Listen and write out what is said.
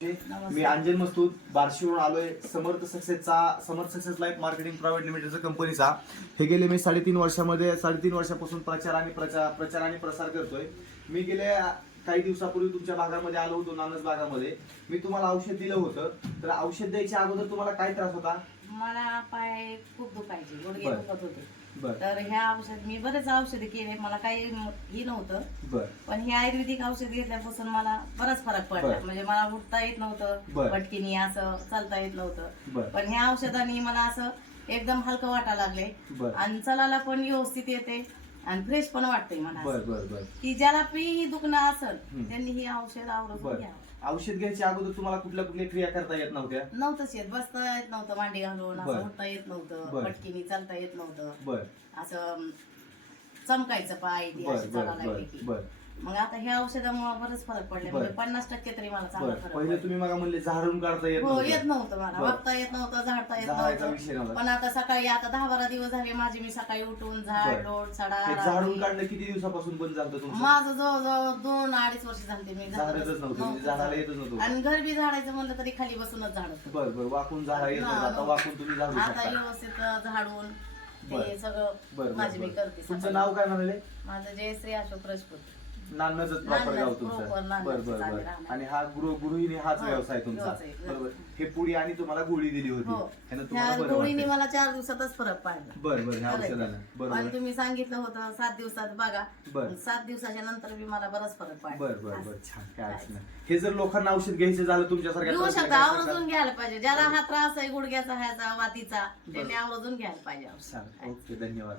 मी अंजन मस्तूर बार्शीवरून आलोय. समर्थ success life marketing private लिमिटेडच्या कंपनीचा हे गेले मी 3.5 वर्षापासून प्रचार आणि प्रसार करतोय. मी गेल्या काही दिवसापूर्वी तुमच्या भागामध्ये आलो होतो, नानस भागामध्ये. मी तुम्हाला औषध दिलं होतं. तर औषध द्यायच्या अगोदर तुम्हाला काय त्रास होता? मला पाय खूप दुखायचे, गुडघे दुखत होते. बर तर ह्या औषध मी बरेच औषध केले, मला काही हे नव्हतं. बर पण हे आयुर्वेदिक औषध घेतल्यापासून मला बराच फरक पडला. बर. म्हणजे मला उठता येत बर. नव्हतं, पटकीनी असं चालता येत नव्हतं. बर पण ह्या औषधाने मला असं एकदम हलकं वाटायला लागले बर आणि चलायला पण व्यवस्थित येते आणि फ्रेश पण वाटते मला. बर बर बर की ज्याला ही दुखणं असेल त्यांनी ही औषध आवडून बर घ्यावं. औषध घ्यायच्या अगोदर तुम्हाला कुठल्या क्रिया करता येत नव्हत्या? नव्हतंच येत, बसता येत नव्हतं, मांडी घालून बर. असं उठता येत नव्हतं, बर. पटकीनी चालता येत नव्हतं. बर असं चमकायचं पाय ती बर अशी बर चालायला बर लागली की. बर मग आता ह्या औषधामुळे बरंच फरक पडले. बर. म्हणजे 50% तरी मला चांगला बर फरक पहिले पडला. तुम्ही मला म्हणले झाडून काढता येत हो, नव्हतं. येत नव्हतं मला, बर. वागता येत नव्हतं, झाडता येत झाडायचा विषय नव्हतं. नव्हता. पण आता सकाळी आता 10-12 दिवस झाले माझे, मी सकाळी उठून झाड बर. लोट सडा हे झाडून काढणं किती दिवसापासून बंद झालं तुमचं? माझं जवळजवळ 2-2.5 वर्ष झाले मी झाडतच नव्हतं, म्हणजे झाडाला येतच नव्हतं. आणि घर बी झाडायचं म्हणलं तरी खाली बसूनच झाडत. बर बर वाकून झाडा येत नव्हतं. आता वाकून तुम्ही झाडू आता शकता. व्यवस्थित झाडून बर. ते सगळं बर माझी मी बर करते. तुमचं सकाळी. नाव काय म्हणाले? माझं जयश्री अशोक राजपूत. नानच प्रॉपर नानच, गाव proper तुमचं. नानच बर बर चांगलं बर राहणार. आणि हा गृहिणी हाच हो, व्यवसाय तुमचा. व्यवसाय. बरोबर. हे पुडी आणि तुम्हाला गोळी दिली होती. हो. ह्यानं ह्या तुम्हाला बरं गोळीने वाटतंय. मला 4 दिवसातच फरक पडला. बर बर ह्या खरंय. औषधानं पण बरोबर. तुम्ही सांगितलं होतं 7 दिवसात बघा. बर. 7 दिवसाच्या नंतर बी मला बराच फरक पडला. बर बर बर छान. काय अडचण नाही. हे जर लोकांना औषध घ्यायचं झालं तुमच्यासारख्या घेऊ त्रासाला शकता, काय आवर्जून करता? घ्यायला पाहिजे. ज्याला हा त्रास आहे गुडघ्याचा ह्याचा वातीचा, त्यांनी आवर्जून घ्यायला पाहिजे औषध. छान. ओके धन्यवाद.